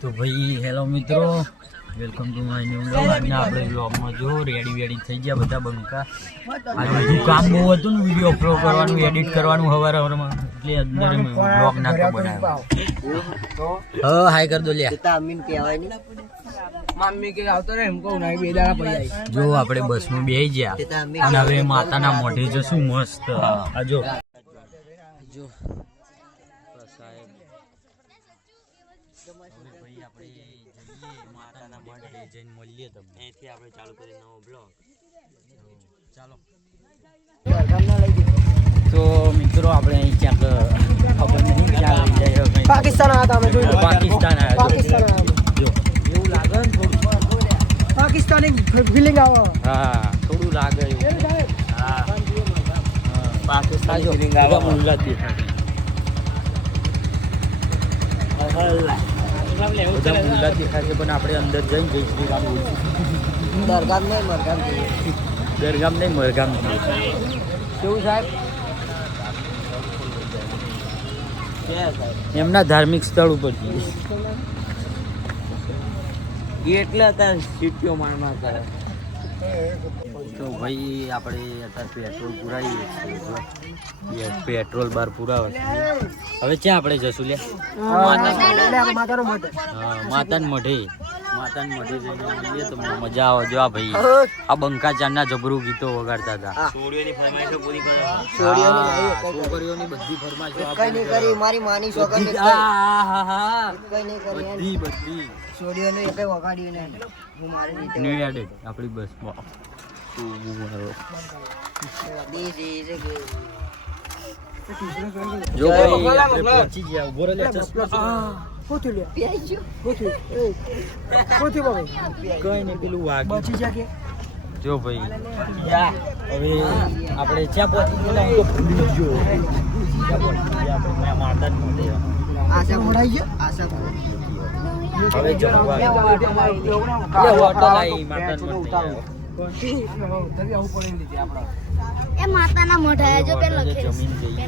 તો ભાઈ હેલો મિત્રો, welcome to my new vlog. આજના આપણે વ્લોગમાં જો રેડી થઈ ગયા બધા બંકા. આજે બધું કામ બહુ હતું ને, વિડીયો અપલોડ કરવાનું, એડિટ કરવાનું હવારમાં, એટલે અંદર વ્લોગ નાખતો બનાવ્યો. હા હાય કર દો લ્યા. મમ્મી કે આવતો રે એમ કહું ના બે દાડા પડી જાય. જો આપણે બસમાં બેસી ગયા અને હવે માતાના મોઢે જશું મસ્ત. આ જો જો સાહેબ ભાઈ આપણે જઈએ માતાના મોઢે જઈને મળીએ તમને. અહીંથી આપણે ચાલુ કરીએ નવો બ્લોગ. ચાલો તો મિત્રો આપણે અહીં ક્યાંક ખબર નહીં ક્યાં લઈ જાય. પાકિસ્તાન આવ્યા હતા અમે જોઈ લો. પાકિસ્તાન આવ્યા જો એવું લાગે ને થોડું પાકિસ્તાની ફિલિંગ આવે. હા થોડું લાગે એવું. હા પાકિસ્તાન ફિલિંગ આવે. મુલ્લા દેખાય બધા મુલ્લા દેખાય છે, પણ આપણે અંદર જઈને જય શ્રી રામ બોલશું. દરગામ નહીં મરગામ જઈએ. દરગામ નહીં મરગામ જઈએ. કેવું સાહેબ? એમના ધાર્મિક સ્થળ ઉપર જઈએ. એટલે હતા સીટીઓ મારવા કરે. તો ભાઈ આપણે અત્યારે પેટ્રોલ પુરાવીએ છીએ. પેટ્રોલ બાર પુરાવે છે. હવે ક્યાં આપણે જશું લે? માતાનો મઢ. હા માતાન મઢે. માતાન મઢે જઈને મળીએ તમને. મજા આવે. જો આ ભાઈ આ બંકા ચાંદના જબરું ગીતો વગાડતા હતા. છોકરીઓની ફરમાઈશો પૂરી કરે. છોકરીઓની બધી ફરમાઈશો કઈ નહીં કરી મારી માની છોકરી કઈ નહીં કરી બધી છોડીઓને એકય વગાડ્યું નહીં. હું મારી રીતે ન્યુ એડેડ આપણી બસમાં. જો ભાઈ આપણે પહોંચી ગયા. ઉભો રહે કઈ નહીં પેલું વાગ. જો ભાઈ હવે આપણે ક્યાં પહોંચી ગયા? હું તો ભૂલી ગયો. ક્યાં પહોંચી ગયા આપણે? માતા જ મળે. આશા મોડાઈ ગયો. આશા હવે જમવા હોટલ આવી માતા એ માતાના મોઢા જો કે લખે જમીન જઈએ.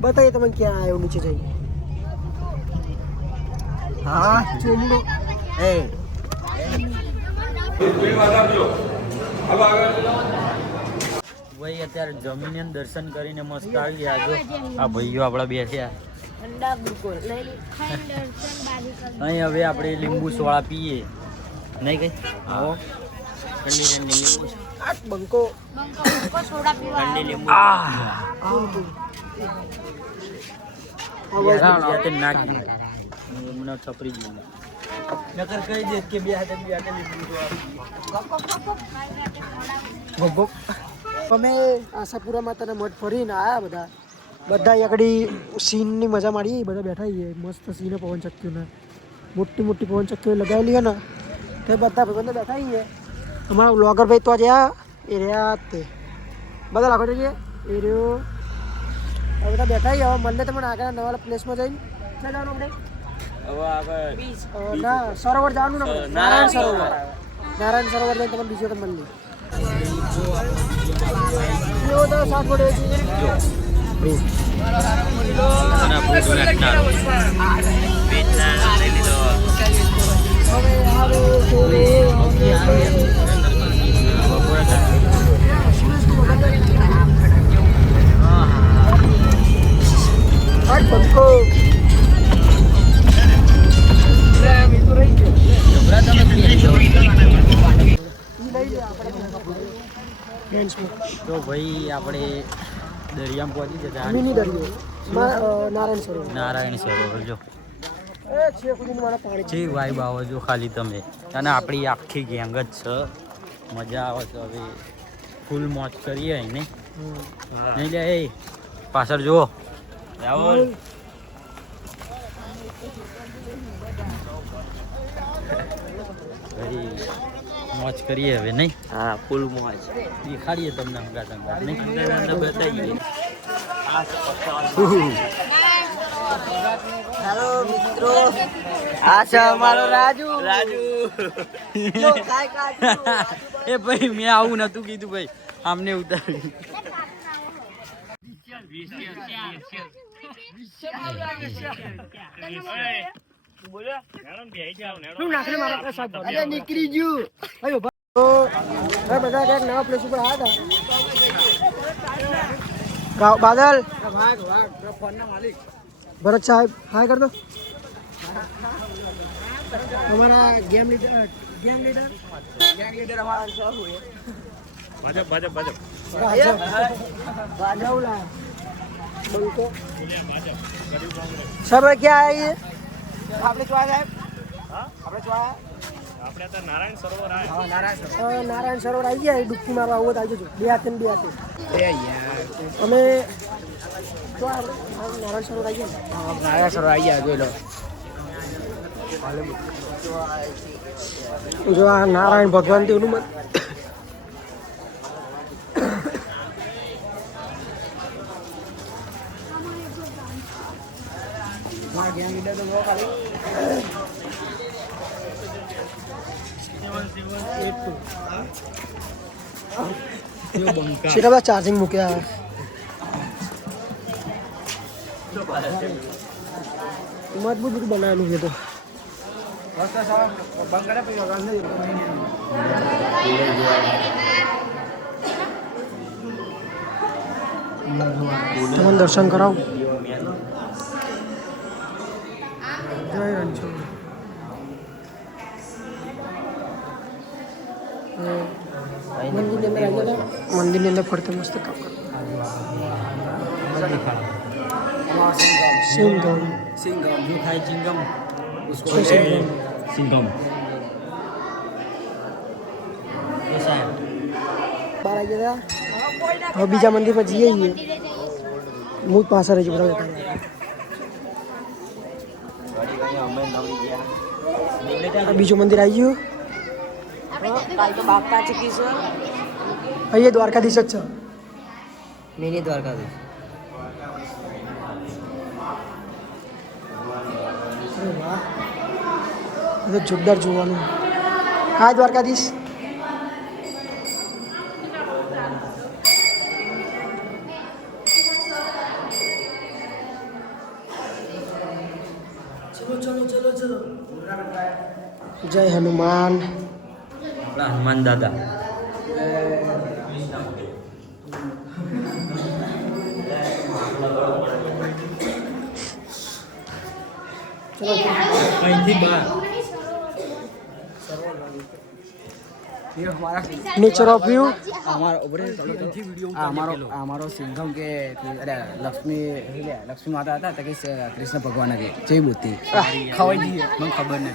બતાઈએ તમે ક્યાં આવ્યો નીચે જઈ. હા ચોમડો એ ભાઈ અત્યારે જમીને દર્શન કરીને મસ્ત આવી ગયા. જો આ ભાઈઓ આપણા બેઠ્યા અહીં. હવે આપણે લીંબુ સોડા પીએ નહીં કઈ? આવો ઠંડી ઠંડી લીંબુ બંકો સોડા પીવા ઠંડી લીંબુ નાખી હમણાં છપરી ગયું. નકર કહી દે કે બે હાથે લીંબુ ભોગ અમે આશાપુરા માતાના મઠ ફરીને આવ્યા. બધા આગળ સીનની મજા માણીએ. બધા બેઠા છીએ મસ્ત સીને પવન ચક્કીઓને મોટી મોટી પવન ચક્કીઓ લગાવેલી હોય ને તે બધા ભાઈબંધો બેઠા છીએ. અમારા વ્લોગર ભાઈ તો જ્યાં એ રહ્યા તે બધા લાખો છે એ રહ્યો. હવે બધા બેઠા છીએ. હવે મને તમને આગળ નવા પ્લેસમાં જઈને ક્યાં જવાનું આપણે? ના સરોવર જવાનું ને. નારાયણ સરોવર. નારાયણ સરોવર જઈને તમને બીજી વખત મળી એવો તો સાત પડે છે. તો ભાઈ આપણે દરિયામાં પહોંચી જતા. મિની દરિયો નારાયણ સરોવર. નારાયણ સરોવર જો પાણી જે વાઇબ આવે જો ખાલી તમે. અને આપણી આખી ગેંગ જ છે. મજા આવે છે. હવે ફૂલ મોજ કરીએ અહીં નહીં લે. એ પાછળ જુઓ. મોજ કરીએ હવે નહીં. હા ફૂલ મોજ દેખાડીએ તમને હંગાત નહીં બતાવીએ. હેલો મિત્રો, આ છે અમારો રાજુ. એ ભાઈ મેં આવું નતું કીધું ભાઈ, આમને ઉતારી. અરે નીકળી ગયું. અયો ભાઈ તો હવે બધા કંઈક નવા પ્લેસ ઉપર આવ્યા હતા. બાદલ ભરત સાહેબ હાય કર દો. हमारा गेम लीडर हमारा सब हुए भाजप सब क्या है ये आपने जो है आपने जो है આપણે તો નારાયણ સરોવર આવ્યા. હા નારાયણ સરોવર આવી ગયા. ડૂબકી મારવા આવો તો આવી જજો. બે હાથે એ યાર અમે તો નારાયણ સરોવર આવી ગયા. હા નારાયણ સરોવર આવી ગયા. જોઈ લો જો આ નારાયણ ભગવાન થી હનુમાન સીધા ચાર્જિંગ મૂક્યા. મજબૂત બધું બનાવેલું છે તો તમને દર્શન કરાવું. જય રણછોડ. મંદિરની અંદર ફરતે મસ્ત કામ સિંગમ जो खाए चिंगम उसको सिंगम कैसा है. બહાર આવી ગયા. હવે બીજા મંદિરમાં જઈએ છીએ. હું જ પાછળ રહી છું બધા. બીજું મંદિર આવી ગયું. અહીંયા દ્વારકાધીશ જ છે. मिनी द्वारकाधीश. જોરદાર જોવાનું. હા દ્વારકાધીશ. જય હનુમાન. આપણા હનુમાન દાદા. અહીંથી બહાર नेचर ऑफ व्यू. हमारो सिंघम के अरे लक्ष्मी माता था ताकि कृष्ण भगवान के जय बुद्धि खवाई दी મને ખબર નથી.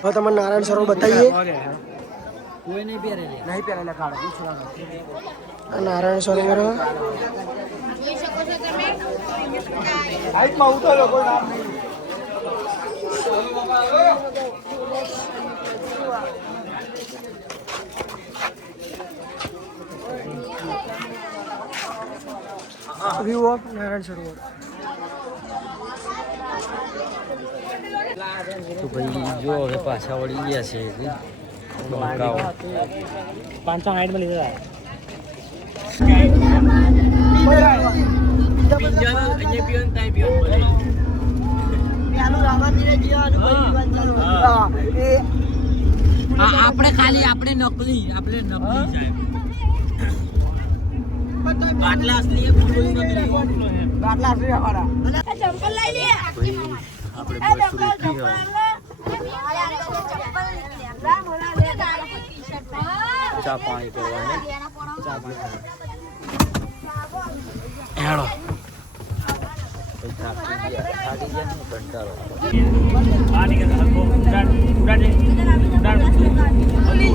હવે તમને નારાયણ સરોવર બતાવીએ. કોઈ નહીં પહેરેલા ખાડો આ નારાયણ સરોવર જોઈ શકો છો તમે. View of Narayan Sarovar. તો ભાઈ જો હવે પાછા વળી ગયા છે બંકાઓ. 560 માં લીધા. આપણે ખાલી આપણે નકલી સાહેબ. બાટલા અસલી બિલકુલ નકલી. બાટલા છે અમારા. ચંપલ લઈ લે. આપણે બસ રૂકી હોય. ચા પાણી પીવાની. હેડો થાકી ગયા ને કંટાળો.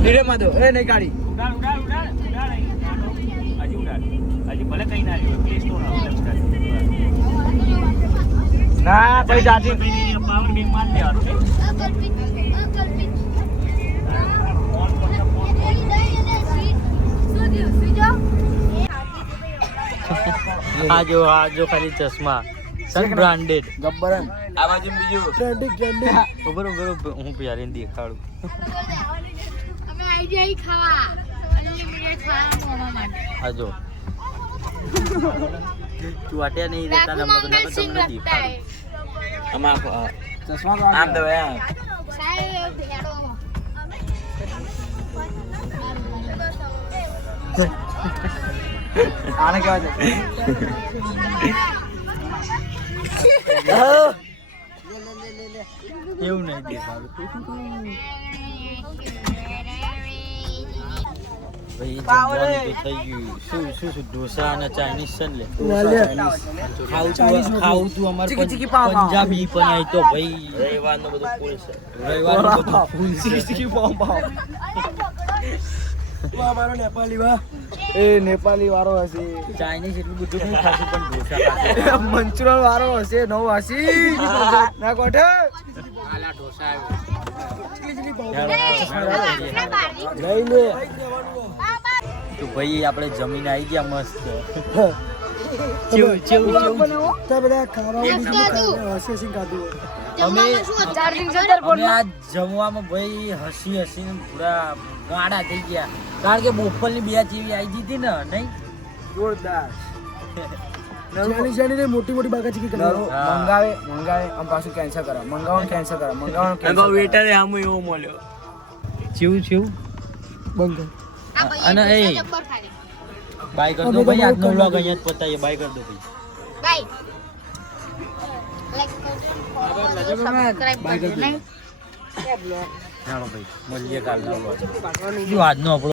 ધીરે માં દો એ નહીં ગાડી ના ભાઈ ચાર્જિંગ આ જો ખાલી ચશ્મા સન બ્રાન્ડેડ ગબ્બર આ બાજુ બીજું ટ્રેન્ડિંગ ઉભર હું પ્યારીને દેખાડું. અમે આવી જાય ખાવા અનલિમિટેડ ખાવા મોમા માટે. આ જો તું અટ્યા નહીં રહેતા ને અમને તો તમને દેખાડું. આમાં ચશ્મા તો આમ તો ભાઈ આને કહેવાય છે એવું નહીં દેખાડું. ભાઈ જમવાનું તો થઈ ગયું. શું ઢોસા અને ચાઇનીઝ છે ને લે. ખાવું તું અમારે પંજાબી પણ અહીં તો ભાઈ રવિવારનું બધું ફૂલ છે. રવિવારનું બધું ફૂલ છે. મારો નેપાળી વાહ એ નેપાળી વાળો હશે ચાઇનીઝ એટલું બધું નહીં ખાશું પણ ઢોસા ખાશે. મંચુરલ વાળો હશે નવ હસી ના કોઠે લઈ લે તો ભાઈ આપણે જમીન આવી ગયા મસ્ત. તો બધા ખાવા હસી ખાધું અમે આ જમવામાં ભાઈ હસીને પૂરા ગાડા થઈ ગયા. કારણ કે બોપલની બે જેવી આવી હતી ને નહીં જોરદાર જાણી મોટી મોટી બાકા ચીકી કરી મંગાવે આમ પાછું કેન્સલ કરો મંગાવવાનું વેટરે આમ એવો મળ્યો. ચેવું બંધ અને એ બાય કર દો ભાઈ. આજનો વ્લોગ અહીંયા જ પતાવીએ. બાય કર દો ભાઈ. બાય ચાલો ભાઈ મળીએ કાલનો વ્લોગ. આજનો આપણો